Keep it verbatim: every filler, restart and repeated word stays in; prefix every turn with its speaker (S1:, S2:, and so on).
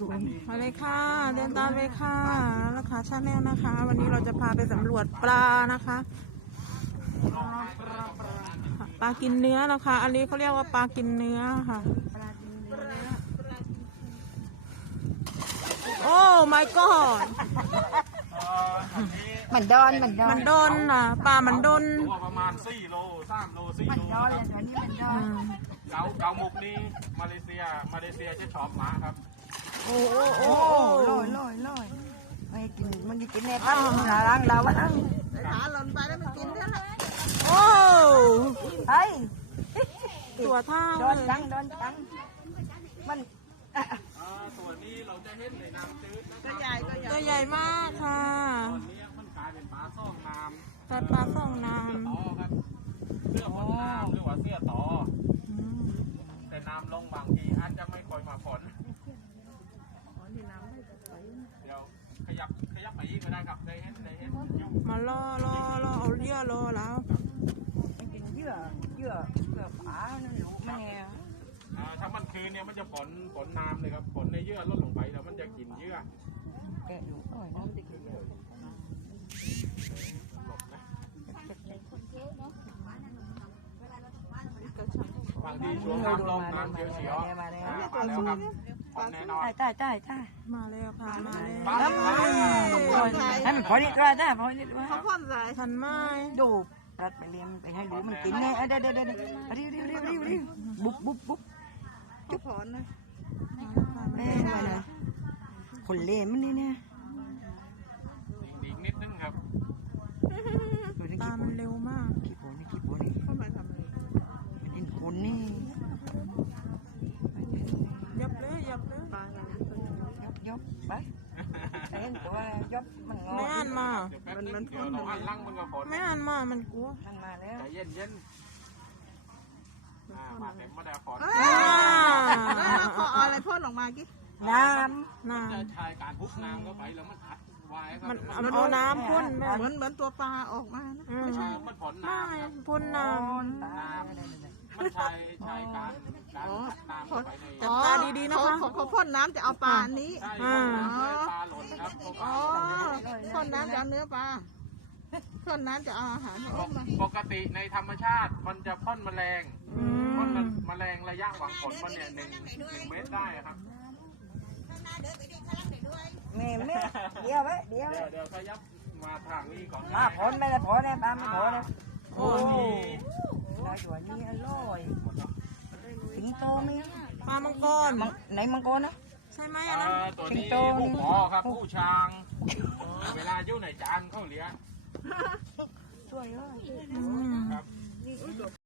S1: มาเลยค่ะเดินตามเลยค่ะราคาชาแนลนะคะ วันนี้เราจะพาไปสำรวจปลานะคะปลากินเนื้อนะคะ อันนี้เขาเรียกว่าปลากินเนื้อค่ะโอ้ my god
S2: มันโดนมันโดน
S1: มันโดนอ่ะปลามันโดน
S3: ตัวประมาณสี่โลสามโลสี่
S2: มัน
S3: โล
S2: โดนเลยอันนี้มันโดน
S3: เกาเกาหมุกนี่มาเลเซียมาเลเซียจะชอบหมาครับ
S1: โอ้โอ้โอ้
S2: โอ้ลอยลอยลอยไม่กินมันจะกินในปั้นเราล้างเราวะนั่ง
S4: ขาหล่นไปแล้วมันกินได้ละ
S1: โอ้
S2: เฮ้ย
S1: ตัวเท่า
S2: โดน
S1: เลย
S2: จังโดนจังมัน
S3: อ่าส่วนนี้เราจะเห็นในน้ำจืดนะค
S4: ตัว
S3: รับ
S4: ใหญ่ก็ใหญ่
S1: ตัวใหญ่มากค่ะ
S3: ตอนนี้มันกลายเป็นปลาซ่องน้ำ
S1: แต่ปลาส่องน้
S3: เสื้อต่อครับเสื้อพ่นน้ำหรือว่าเสื้อต่อ
S1: ำอืม
S3: แต่น้ำลงบางทีอาจจะไม่ค่อยมาฝนเดี๋ยวขยับขยับไปอีกก็ได้ครับได้เห็นได้เห็นอยู่
S1: มารอรอรอเอาเยื่อรอแล้ว
S2: มันกินเยื่อเยื่อเยื่อผานั่นรู้มันไง
S3: อ่าถ้ามันคืนเนี่ยมันจะฝนฝนน้ำเลยครับฝนในเยื่อลดลงไปแล้วมันจะกินเยื่อ
S2: แกดูหน่อยนะ
S3: หลบนะบางทีช่วงน้ำลงน้ำเขียวเขียวๆอ่ามาแล้วครับฝนแน่นอน
S2: ใช่ใช่ใช่
S1: มาแล้วค่ะมาแล้ว
S3: ปั๊บ
S2: ให้มันพอนิดด้วยได้พอนิดด้วย
S4: เขาพ่นใส่
S1: ทันไหม
S2: ดูรัดไปเลี้ยงไปให้ดูมันกินเนี่ยเดี๋ยวเดี๋ยวเดี๋ยวเดี๋ยวเดี๋ยวเดี๋ยวเดี๋ยวเดี๋ยวบุ๊บบุ๊บบุ๊บ
S4: เขาถอนนะ
S2: แม่มาเลยคนเล่มันนี่เนี่ย
S3: อีกนิดนึงครับ
S2: ตัวนี้
S1: ตา
S2: กี่
S1: มั
S2: คน น
S1: เร็วมาก
S2: กี่คนนี่กี่คนนี่
S4: เข้ามาทำอะไร
S2: มันเห็นคนนี่
S1: ยับเลยยับเลย
S4: ปลาอะไร
S2: ยกยกไปเห็นตัวยกมันงอ
S1: ไม่อ่านมา
S3: เดี๋ยวแป๊บนึงเดี๋ยวเราอันลังมันก็ฝน
S1: ไม่อ่านมามันกลัว
S2: มันมาแล้ว
S3: ใจเย็นเย็นอ่ามาเต็มมาแล้วฝน
S4: เอ้ยแล้วเขาเอาอะไรพ่นออกมากิ๊
S2: น้
S1: น้
S3: จะใช้การพุกน้ำเข้าไปแล้วมันอัดไว้ค
S1: ำ
S3: รั
S1: มัน
S3: บ
S1: เอาน้ำพ่นแม่
S4: เหมือนเหมือนตัวปลาออกมานะ
S1: อืม
S3: ไม่ใช่มันฝน
S1: ไม่
S3: น้ำครับ
S1: พ่นน้
S2: ำตา
S3: มันใช้ใช้การการอัดน้ำเข้าไปใน
S1: ำจับตาดีๆนะคะ
S4: เขาเขาพ่นน้ำจะเอาปลาอันนี้
S3: ใช่ครับปลาหล่นครับ
S4: อ๋อพ่นน้ำจะเอาเนื้อปลาพ่นน้ำจะเอาอาหารให้ออกมา
S3: ปกติในธรรมชาติมันจะพ่นแมลง
S1: อื
S3: พ่น
S1: ม
S3: แมลงระยะหวังผลมันเนี่ยหนึ่งหนึ่งเมตรได้ครับ
S2: แม่แม่เดี๋ยวไว้เดี๋ยว
S3: เดี๋ยวเดี๋ยวขยับมาทางนี้ก่อน
S2: มาผลไม่ได้ผลเนี่ยปลาไม่ผลเนี่ย
S1: โอ้
S2: ได้ตัวนี้อร่อยสิงโตไหม
S1: ปลามังกร
S2: ไหนมังกรนะ
S1: ใช่ไหมอันนั้น
S3: ตัวนี้ผู้หมอครับผู้ช้าง เวลาอยู่ในจานเขาเลี้ยง